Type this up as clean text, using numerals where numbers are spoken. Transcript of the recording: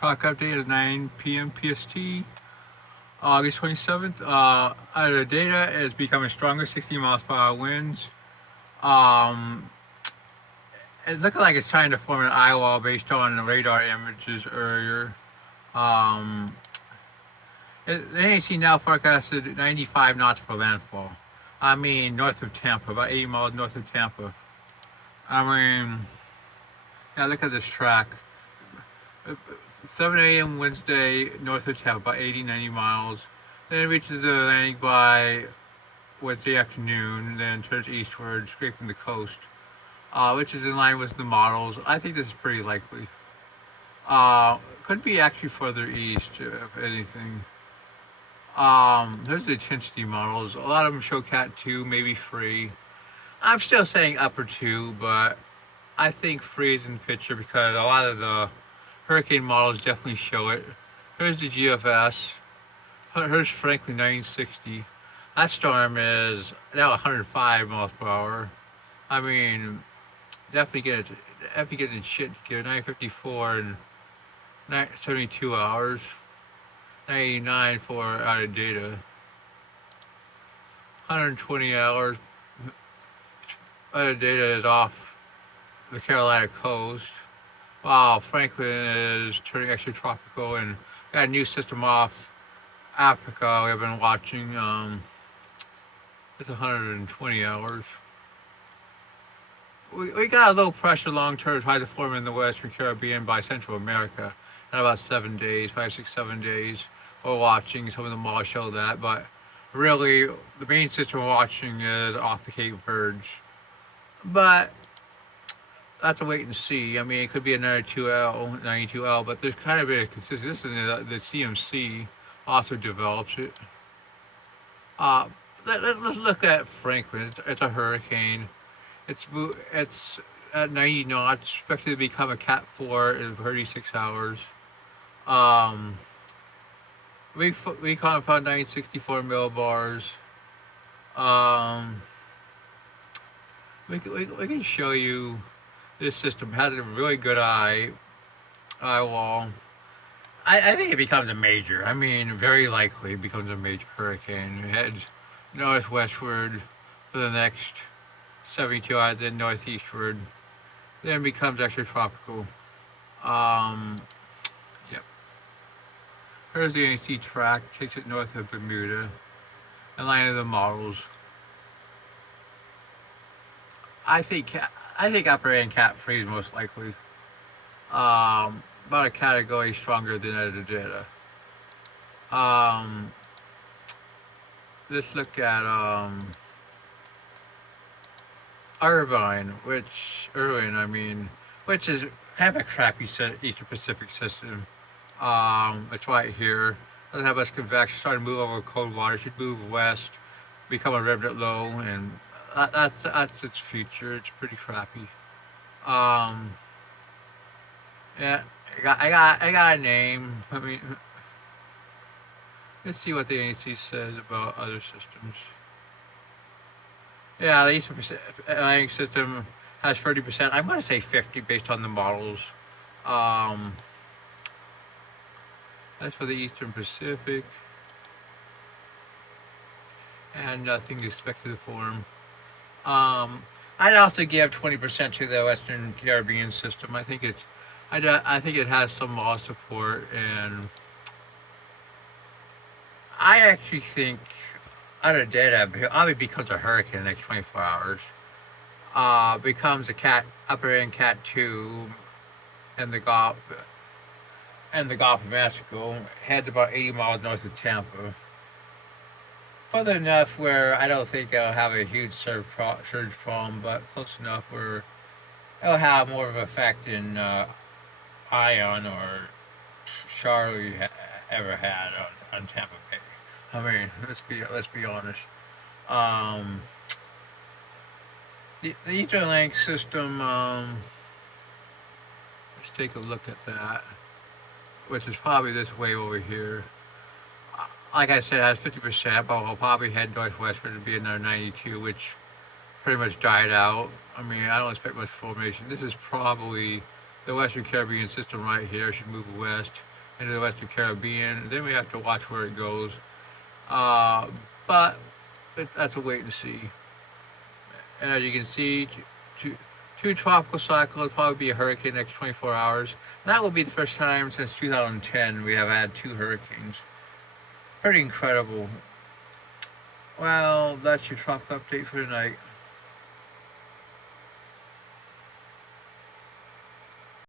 Track update at 9 p.m. PST, August 27th. The data is becoming stronger, 60 miles per hour winds. Um, it's looking like it's trying to form an eye wall based on the radar images earlier. Um, the NAC now forecasted 95 knots for landfall. I mean, north of Tampa, about 80 miles north of Tampa. I mean, yeah, look at this track. 7 a.m. Wednesday, north of Tampa, about 80, 90 miles. Then it reaches the landing by Wednesday afternoon, then turns eastward, scraping the coast, which is in line with the models. I think this is pretty likely. Could be actually further east, if anything. There's the intensity models. A lot of them show Cat 2, maybe 3. I'm still saying upper 2, but I think 3 is in the picture because a lot of the hurricane models definitely show it. Here's the GFS. Here's Franklin 1960. That storm is now 105 miles per hour. I mean, definitely getting shit gear. 954 in 72 hours. 99 for out of data. 120 hours out of data is off the Carolina coast. While Franklin is turning extratropical and got a new system off Africa we've been watching. It's 120 hours. We got a low pressure long term tries to form in the Western Caribbean by Central America in about 7 days, 5, 6, 7 days. We're watching, some of the models show that, but really the main system we're watching is off the Cape Verge. But that's a wait and see. I mean, it could be another 2L, 92L, but there's kind of a consistency. This is the CMC also develops it. Let's look at Franklin. It's a hurricane. It's at 90 knots, expected to become a Cat 4 in 36 hours. We found 964 millibars. We can show you this system has a really good eye wall. I think it becomes a major. I mean, very likely it becomes a major hurricane. It heads northwestward for the next 72 hours, then northeastward, then becomes extratropical. Yep. Here's the NC track, takes it north of Bermuda, in line of the models. I think upper end Cat 3 is most likely. About a category stronger than other data. Let's look at Irvine, which is kind of a crappy Eastern Pacific system. It's right here. Doesn't have much convection. Starting to move over cold water. Should move west, become a remnant low, and that's its future. It's pretty crappy. Yeah, I got a name. I mean, let's see what the ANC says about other systems. Yeah, the Eastern Atlantic system has 30%. I'm going to say 50 based on the models. That's for the Eastern Pacific. And nothing expected to form. I'd also give 20% to the Western Caribbean system. I think it has some law support, and I actually think out of data, obviously becomes a hurricane in the next 24 hours. Becomes a upper end Cat 2 in the Gulf of Mexico. Heads about 80 miles north of Tampa. Further enough where I don't think it'll have a huge surge problem, but close enough where it'll have more of an effect in Ion or Charlie ever had on Tampa Bay. I mean, let's be honest. The Eastern Atlantic system. Let's take a look at that, which is probably this wave over here. Like I said, it has 50%, but we'll probably head northwest for it to be another 92, which pretty much died out. I mean, I don't expect much formation. This is probably the Western Caribbean system right here should move west into the Western Caribbean. Then we have to watch where it goes. Uh, but that's a wait and see. And as you can see, two tropical cyclones, probably be a hurricane next 24 hours. And that will be the first time since 2010 we have had 2 hurricanes. Pretty incredible. Well, that's your tropical update for tonight.